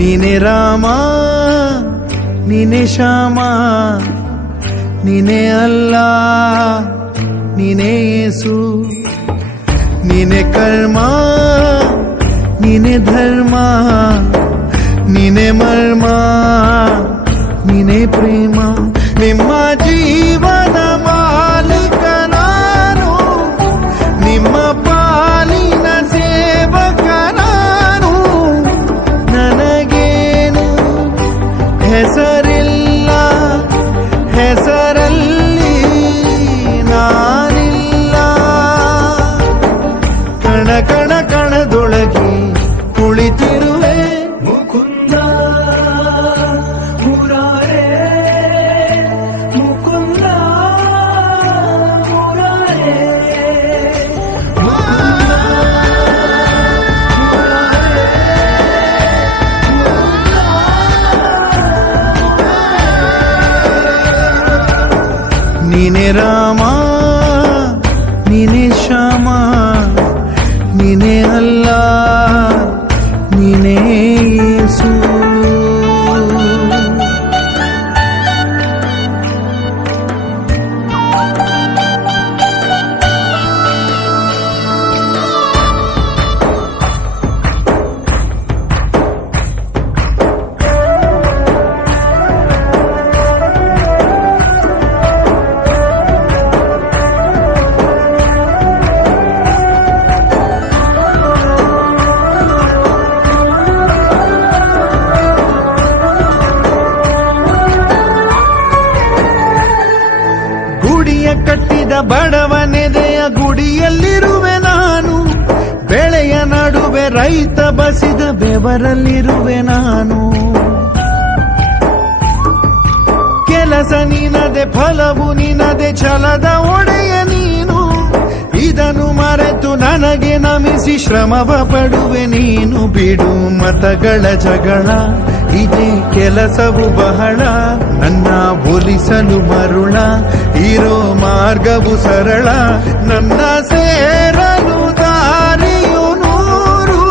ನೀನೆ ರಾಮ ನೀನೆ ಶ್ಯಾಮ ನೀನೆ ಅಲ್ಲ ನೀನೆ ಯೇಸು ನೀನೆ ಕರ್ಮ ನೀನೆ ಧರ್ಮ ನೀನೆ ಮರ್ಮ ನೀನೆ ಪ್ರೇಮ ನಿಮ್ಮ ಜೀವನ ಮಾಲೀಕ ನಾನು ನಿಮ್ಮ ಪಾಲಿನ ಸೇವಕ ನಾನು ನನಗೇನು ಹೆಸರಿಲ್ಲ ಹೆಸರಲ್ಲಿ ನಾನಿಲ್ಲ ಕಣ ಕಣ ಕಣದೊಳಗೆ ಕುಳಿತಿರುವೆ ಮುಕುಂದ ಮುರಾರೇ ಮುಕುಂದ ಮುರಾರೇ ನೀನೆ ರಾಮ ನೀನೆ ಶ್ಯಾಮ ನೀನೆ ಅಲ್ಲ ನೀನೆ ಯೇಸು ಗುಡಿಯ ಕಟ್ಟಿದ ಬಡವನೆದೆಯ ಗುಡಿಯಲ್ಲಿರುವೆ ನಾನು ಬೆಳೆಯ ನಡುವೆ ರೈತ ಬಸಿದ ಬೆವರಲ್ಲಿರುವೆ ನಾನು ಕೆಲಸ ನಿನದೆ ಫಲವು ನಿನದೆ ಛಲದ ಒಡೆಯ ನೀನು ಇದನ್ನು ಮರೆತು ನನಗೆ ನಮಿಸಿ ಶ್ರಮವ ಪಡುವೆ ನೀನು ಬಿಡು ಮತಗಳ ಜಗಳ ಇದೇ ಕೆಲಸವು ಬಹಳ ನನ್ನ ಒಲಿಸಲು ಮರುಳ ಇರೋ ಮಾರ್ಗವು ಸರಳ ನನ್ನ ಸೇರಲು ದಾರಿಯು ನೂರು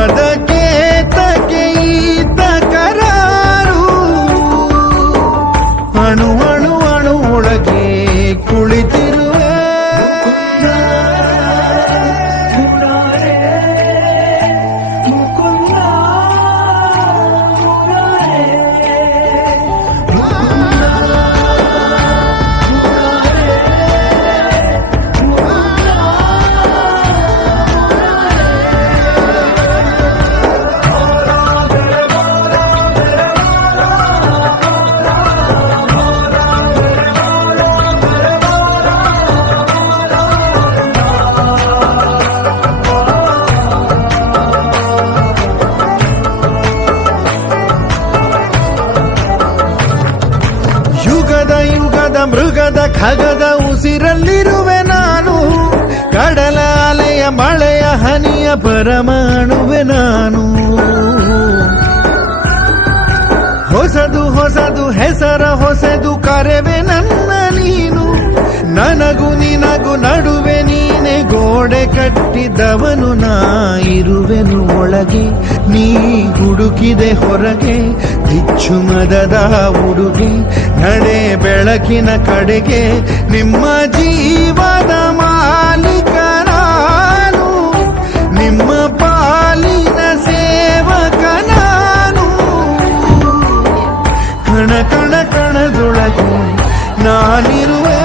ಅದಕ್ಕೆ ತಕ್ಕೆ ಈತ ಕರಾರು ಅಣು ಅಣು ಅಣು ಒಳಗೆ ಕುಳಿತಿರುವೆ ಮುರಾರೇ ಮುಕುಂದ ಮುರಾರೇ ಯುಗದ ಯುಗದ ಮೃಗದ ಖಗದ ಉಸಿರಲ್ಲಿರುವೆ ನಾನು ಕಡಲ ಅಲೆಯ ಮಳೆಯ ಹನಿಯ ಪರಮಾಣುವೆ ನಾನು ಹೊಸದು ಹೊಸದು ಹೆಸರ ಹೊಸದು ಕರೆವೆ ನನ್ನ ನೀನು ನನಗೂ ನಿನಗೂ ನಡುವೆ ನೀನೆ ಗೋಡೆ ಕಟ್ಟಿದವನು ನಾ ಇರುವೆನು ಒಳಗೆ ನೀ ಹುಡುಕಿದೆ ಹೊರಗೆ ಬಿಚ್ಚು ಮದದ ಉಡುಗೆ ನಡೆ ಬೆಳಕಿನ ಕಡೆಗೆ ನಿಮ್ಮ ಜೀವದ ಮಾಲೀಕ ನಾನು ನಿಮ್ಮ ಪಾಲಿನ ಸೇವಕ ನಾನು ಕಣ ಕಣ ಕಣದೊಳಗೆ ನಾನಿರುವೆ